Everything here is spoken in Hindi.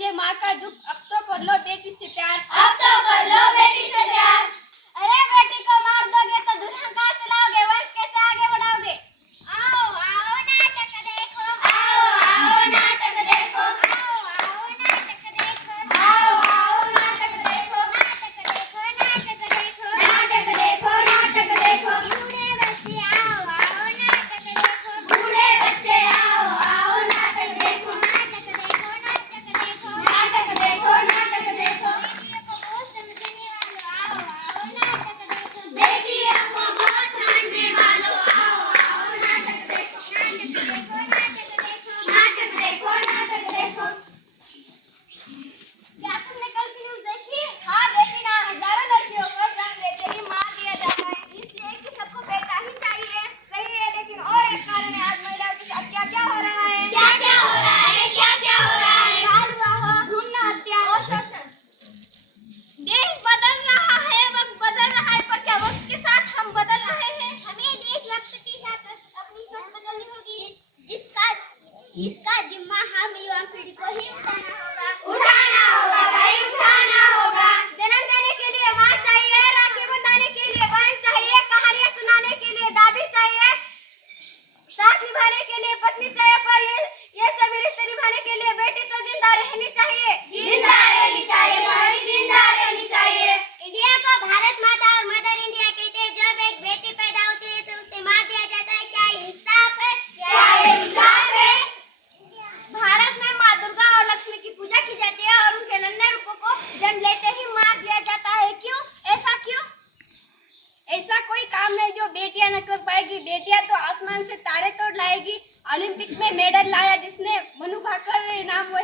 समझे माँ का दुख, अब तो कर लो बेटी से प्यार। अब तो कर लो बेटी से प्यार। अरे बेटी को मार दोगे तो दुल्हन कहाँ से लाओगे, वंश कैसे आगे बढ़ाओगे। आओ आओ नाटक देखो, आओ आओ नाटक देखो, आओ आओ नाटक देखो, आओ आओ नाटक देखो, नाटक देखो, नाटक देखो, नाटक देखो, नाटक देखो। बूढ़े बच्चे आओ आओ नाटक देखो, बूढ़े बच्चे आओ आओ नाटक देखो, नाटक देखो, नाटक देखो, नाटक देखो, नाटक देखो। बेटियों को बहुत समझने वालों आओ आओ नाटक देखो, बेटियों को बहुत समझने वालों आओ आओ नाटक देखो, नाटक देखो, नाटक देखो, नाटक देखो। क्या तुमने कल की न्यूज़ देखी? हाँ देखी ना, हजारों लड़कियों को जन्म लेते ही मार दिया जाता है, इसलिए कि सबको बेटा ही चाहिए। सही है, लेकिन और एक कारण है, आज महिलाओं के साथ क्या क्या हो रहा है, क्या क्या हो रहा है, क्या क्या हो रहा है। बाल विवाह, भ्रूण हत्या और शोषण। देश बदल रहा है, वक्त बदल रहा है, पर क्या वक्त के साथ हम बदल रहे हैं? हमें देश वक्त के साथ अपनी सोच बदलनी होगी, इसका जिम्मा हम युवा पीढ़ी को ही उठाना होगा भाई, उठाना होगा। जन्म देने के लिए माँ चाहिए, राखी बंधाने के लिए बहन चाहिए, कहानियां सुनाने के लिए दादी चाहिए, साथ निभाने के लिए पत्नी चाहिए, पर ये सभी रिश्ते निभाने के लिए बेटी तो जिंदा रहनी चाहिए, जिंदा रहनी चाहिए भाई, जिंदा रहनी चाहिए। इंडिया को भारत माता और मदर इंडिया कहते हैं। जब एक बेटी पैदा होती है तो उसे मार दिया जाता है, क्या ये इंसाफ है, क्या ये इंसाफ है। भारत में माँ दुर्गा और लक्ष्मी की पूजा की जाती है और उनके नन्हे रूपों को जन्म लेते ही मार दिया जाता है, क्यों, ऐसा क्यों? ऐसा कोई काम नहीं जो बेटियां न कर पाएगी। बेटियां तो आसमान से तारे तोड़ लाएगी। ओलंपिक में मेडल लाया जिसने, मनु भाकर नाम हुआ